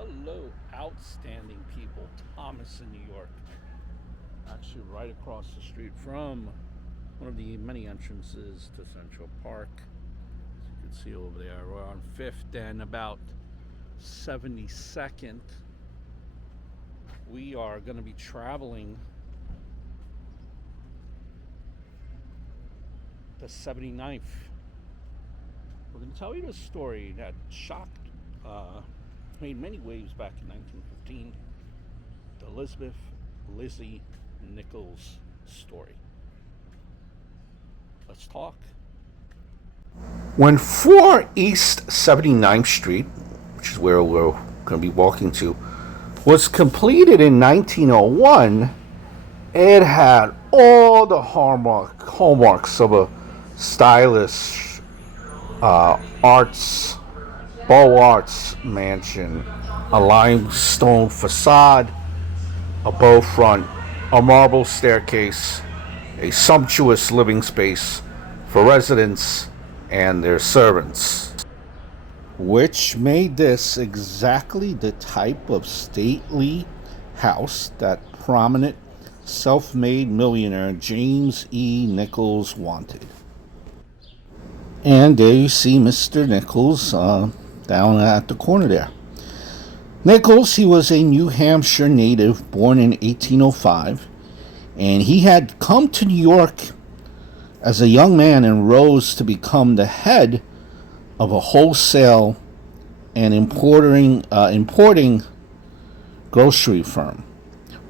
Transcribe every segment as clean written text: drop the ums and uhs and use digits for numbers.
Hello, outstanding people. Thomas in New York. Actually, right across the street from one of the many entrances to Central Park. As you can see over there, we're on 5th and about 72nd. We are going to be traveling the 79th. We're going to tell you the story that shocked, made many waves back in 1915. The Elizabeth Lizzie Nichols story. Let's talk. When 4 East 79th Street, which is where we're going to be walking to, was completed in 1901, it had all the hallmarks of a stylish arts, Beaux Arts mansion, a limestone facade, a bow front, a marble staircase, a sumptuous living space for residents and their servants, which made this exactly the type of stately house that prominent self-made millionaire James E. Nichols wanted. And there you see Mr. Nichols down at the corner there. Nichols, he was a New Hampshire native born in 1805, and he had come to New York as a young man and rose to become the head of a wholesale and importing grocery firm,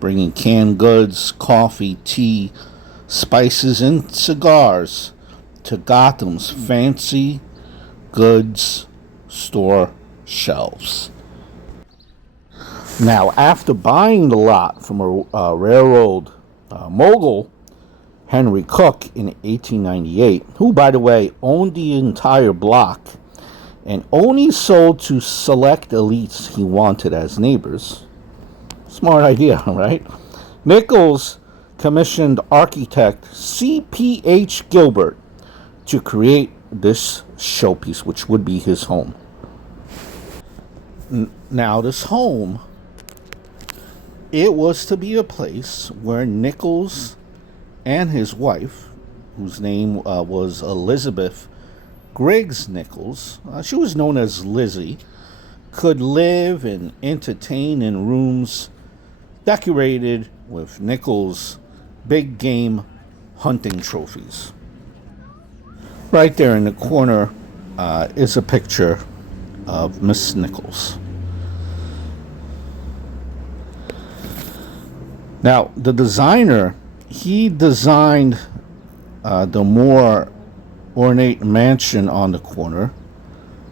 bringing canned goods, coffee, tea, spices, and cigars to Gotham's fancy goods store shelves. Now, after buying the lot from a railroad mogul, Henry Cook, in 1898, who, by the way, owned the entire block and only sold to select elites he wanted as neighbors. Smart idea, right? Nichols commissioned architect C.P.H. Gilbert to create this showpiece, which would be his home. Now, this home, it was to be a place where Nichols and his wife, whose name was Elizabeth Griggs Nichols, she was known as Lizzie, could live and entertain in rooms decorated with Nichols' big game hunting trophies. Right there in the corner is a picture of Miss Nichols. Now, the designer, he designed the more ornate mansion on the corner,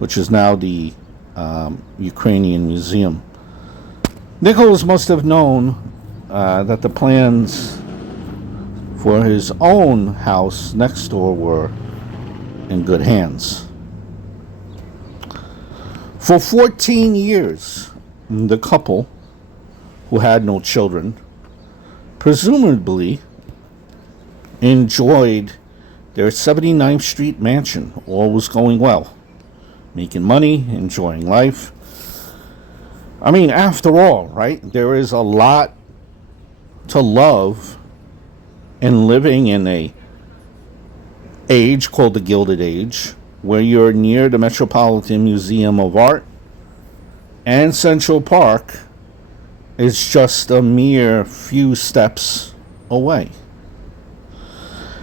which is now the Ukrainian Museum. Nichols must have known that the plans for his own house next door were in good hands. For 14 years, the couple, who had no children, presumably enjoyed their 79th Street mansion. All was going well. Making money, enjoying life. I mean, after all, right? There is a lot to love in living in a age called the Gilded Age, where you're near the Metropolitan Museum of Art, and Central Park is just a mere few steps away.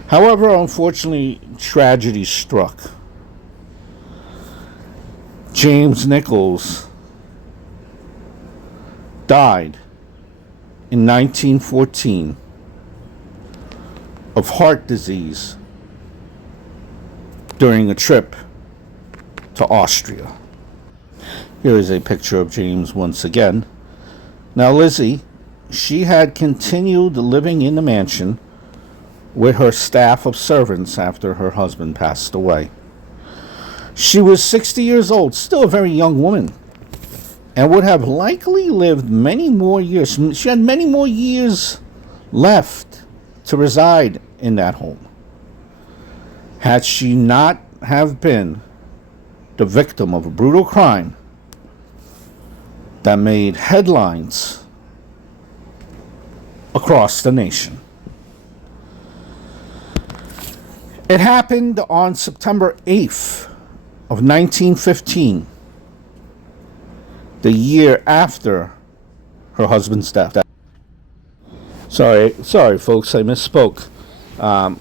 However, unfortunately, tragedy struck. James Nichols died in 1914 of heart disease during a trip to Austria. Here is a picture of James once again. Now, Lizzie, she had continued living in the mansion with her staff of servants after her husband passed away. She was 60 years old, still a very young woman, and would have likely lived many more years. She had many more years left to reside in that home, had she not have been the victim of a brutal crime that made headlines across the nation. It happened on September 8th of 1915, the year after her husband's death. Sorry, folks, I misspoke. No,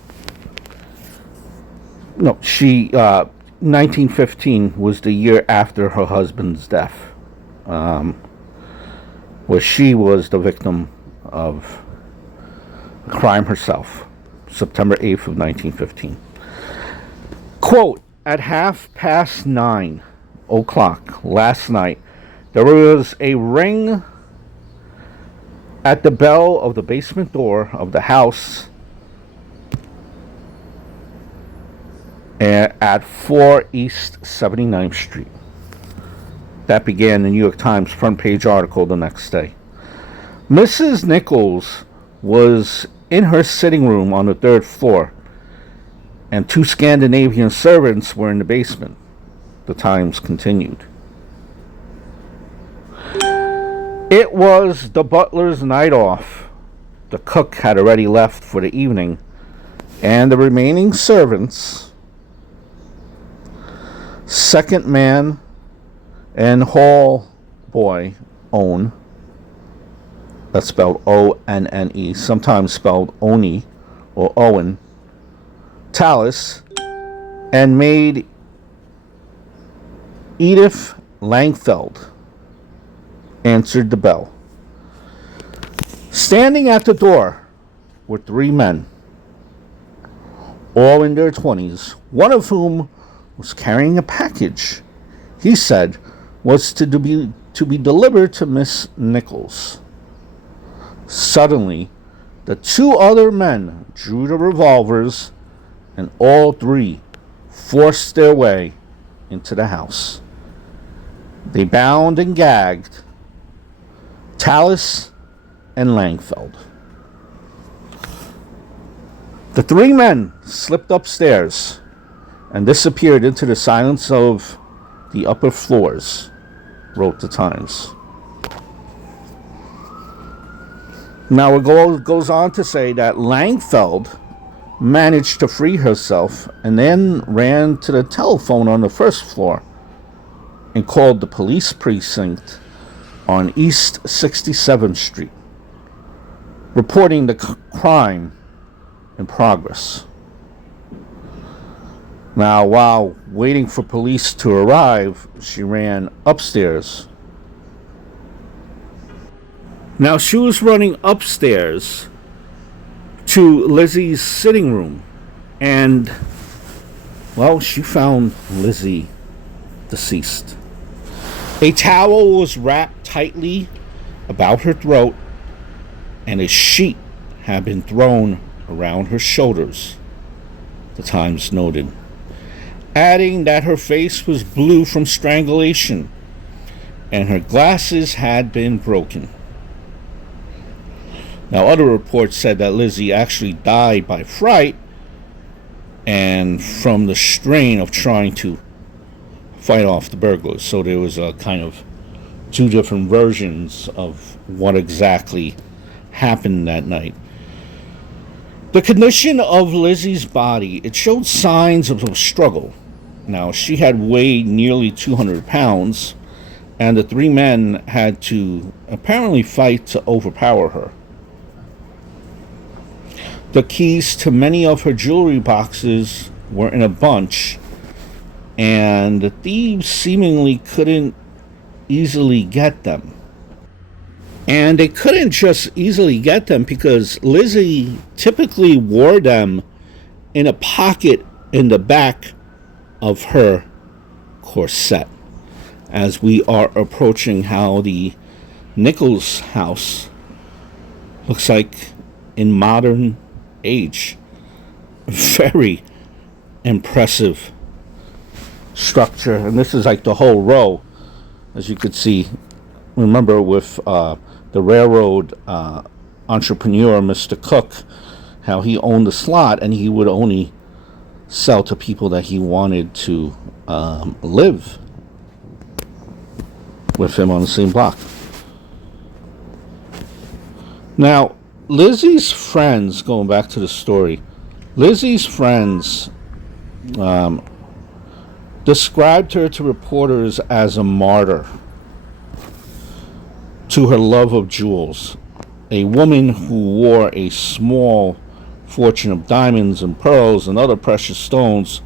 1915 was the year after her husband's death, where she was the victim of a crime herself. September 8th of 1915. Quote, at 9:30 last night, there was a ring at the bell of the basement door of the house at 4 East 79th Street. That began the New York Times front page article the next day. Mrs. Nichols was in her sitting room on the 3rd floor, and 2 Scandinavian servants were in the basement, the Times continued. It was the butler's night off. The cook had already left for the evening, and the remaining servants, second man and hall boy Owen, that's spelled O-N-N-E, sometimes spelled Oni or Owen, Tallis, and maid Edith Langfeld answered the bell. Standing at the door were 3 men, all in their 20s, one of whom was carrying a package he said was to be delivered to Miss Nichols. Suddenly, the 2 other men drew their revolvers, and all 3 forced their way into the house. They bound and gagged Tallis and Langfeld. The 3 men slipped upstairs and disappeared into the silence of the upper floors, wrote the Times. Now it goes on to say that Langfeld managed to free herself and then ran to the telephone on the 1st floor and called the police precinct on East 67th Street, reporting the crime in progress. Now, while waiting for police to arrive, she ran upstairs. Now, she was running upstairs to Lizzie's sitting room, and, well, she found Lizzie deceased. A towel was wrapped tightly about her throat, and a sheet had been thrown around her shoulders, the Times noted, adding that her face was blue from strangulation and her glasses had been broken. Now, other reports said that Lizzie actually died by fright and from the strain of trying to fight off the burglars. So there was a kind of 2 different versions of what exactly happened that night. The condition of Lizzie's body, it showed signs of a struggle. Now, she had weighed nearly 200 pounds, and the 3 men had to apparently fight to overpower her. The keys to many of her jewelry boxes were in a bunch, and the thieves seemingly couldn't easily get them. And they couldn't just easily get them because Lizzie typically wore them in a pocket in the back of her corset, as we are approaching how the Nichols house looks like in modern age. Very impressive structure, and this is like the whole row, as you could see. Remember with the railroad entrepreneur, Mr. Cook, how he owned the slot and he would only sell to people that he wanted to live with him on the same block. Now, Lizzie's friends, going back to the story, Lizzie's friends described her to reporters as a martyr to her love of jewels, a woman who wore a small fortune of diamonds and pearls and other precious stones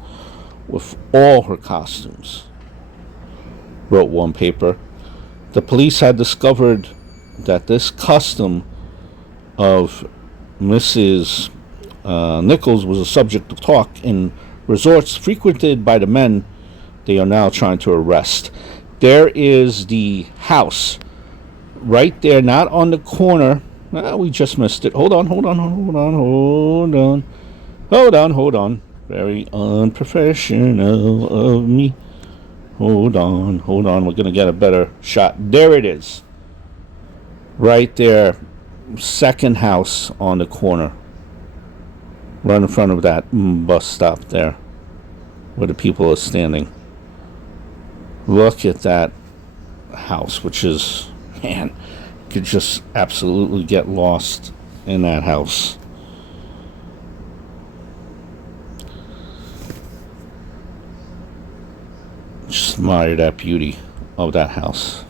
with all her costumes. Wrote one paper. The police had discovered that this custom of Mrs. Nichols was a subject of talk in resorts frequented by the men they are now trying to arrest. There is the house right there, not on the corner. We just missed it. Hold on. Very unprofessional of me. Hold on. We're going to get a better shot. There it is. Right there. Second house on the corner. Right in front of that bus stop there. Where the people are standing. Look at that house, which is, man, you could just absolutely get lost in that house. Just admire that beauty of that house.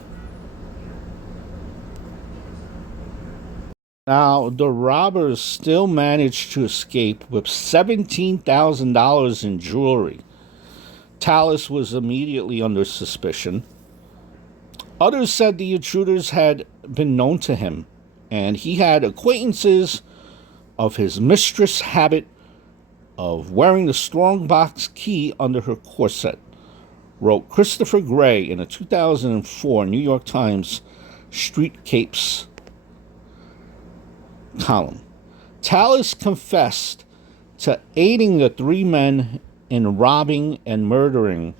Now, the robbers still managed to escape with $17,000 in jewelry. Tallis was immediately under suspicion. Others said the intruders had been known to him, and he had acquaintances of his mistress' habit of wearing the strongbox key under her corset, wrote Christopher Gray in a 2004 New York Times Street Capes column. Tallis confessed to aiding the three men in robbing and murdering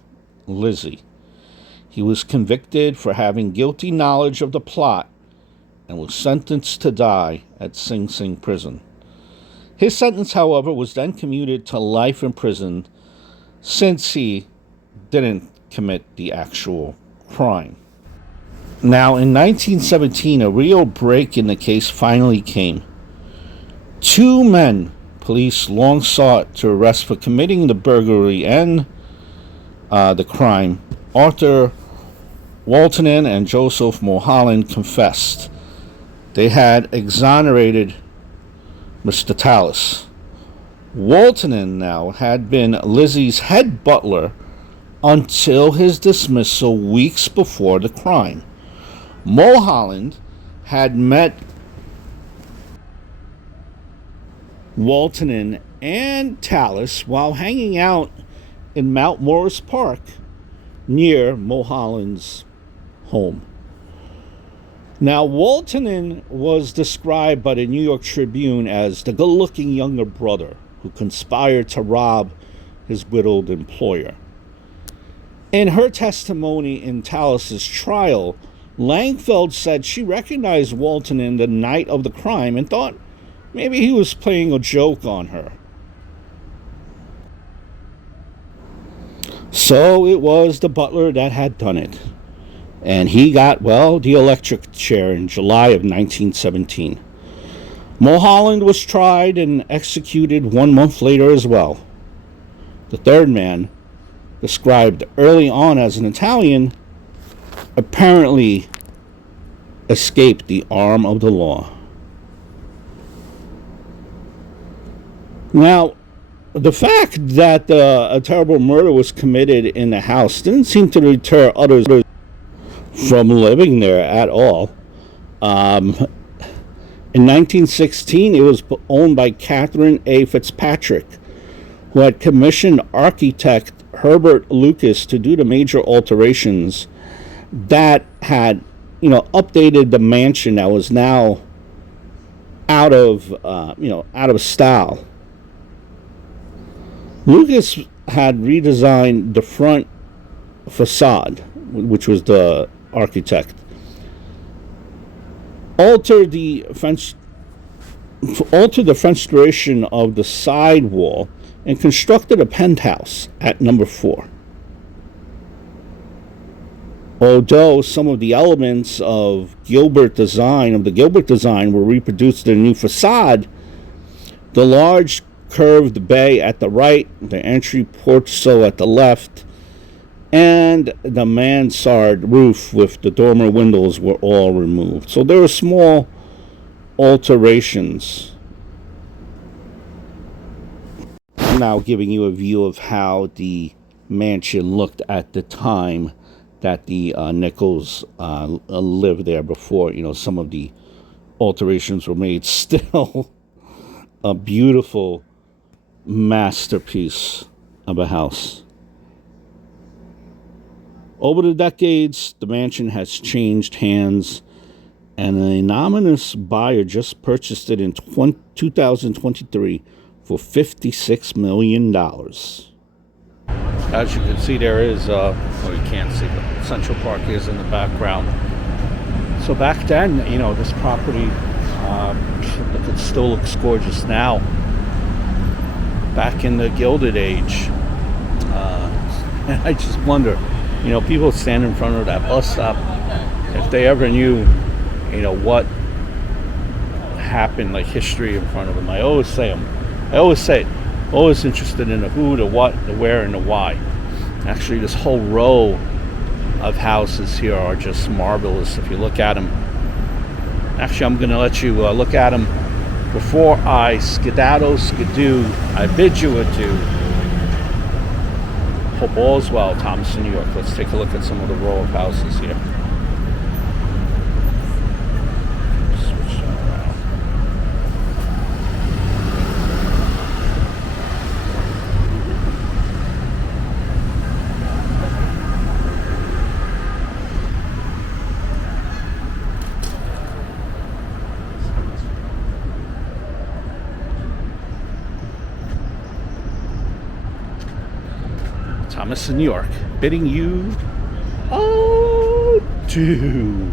Lizzie. He was convicted for having guilty knowledge of the plot and was sentenced to die at Sing Sing prison. His sentence, however, was then commuted to life in prison since he didn't commit the actual crime. Now, in 1917, a real break in the case finally came. Two men police long sought to arrest for committing the burglary and the crime, Arthur Waltonen and Joseph Mulholland, confessed. They had exonerated Mr. Tallis. Waltonen now had been Lizzie's head butler until his dismissal weeks before the crime. Mulholland had met Waltonen and Tallis while hanging out in Mount Morris Park near Mulholland's home. Now, Waltonen was described by the New York Tribune as the good-looking younger brother who conspired to rob his widowed employer. In her testimony in Tallis's trial, Langfeld said she recognized Waltonen the night of the crime and thought maybe he was playing a joke on her. So it was the butler that had done it. And he got, the electric chair in July of 1917. Mulholland was tried and executed 1 month later as well. The third man, described early on as an Italian, apparently escaped the arm of the law. Now, the fact that a terrible murder was committed in the house didn't seem to deter others from living there at all. In 1916, it was owned by Catherine A. Fitzpatrick, who had commissioned architect Herbert Lucas to do the major alterations that had, updated the mansion that was now out of style. Lucas had redesigned the front facade, which was the architect, altered the fenestration of the side wall, and constructed a penthouse at number 4. Although some of the elements of Gilbert design were reproduced in a new facade, the large curved bay at the right, the entry portico at the left, and the mansard roof with the dormer windows were all removed. So there were small alterations. I'm now giving you a view of how the mansion looked at the time that the Nichols lived there before, some of the alterations were made. Still a beautiful masterpiece of a house. Over the decades, the mansion has changed hands, and an anonymous buyer just purchased it in 2023 for $56 million. As you can see, there is, well, you can't see, but Central Park is in the background. So back then, this property, it still looks gorgeous now. Back in the Gilded Age. And I just wonder, people stand in front of that bus stop, if they ever knew, what happened, like history in front of them. I always say it. Always interested in the who, the what, the where, and the why. Actually, this whole row of houses here are just marvelous if you look at them. Actually, I'm going to let you look at them before I skidoo. I bid you adieu. Hope all is well, Thomas, New York. Let's take a look at some of the row of houses here. Switch that around. Thomas in New York, bidding you adieu.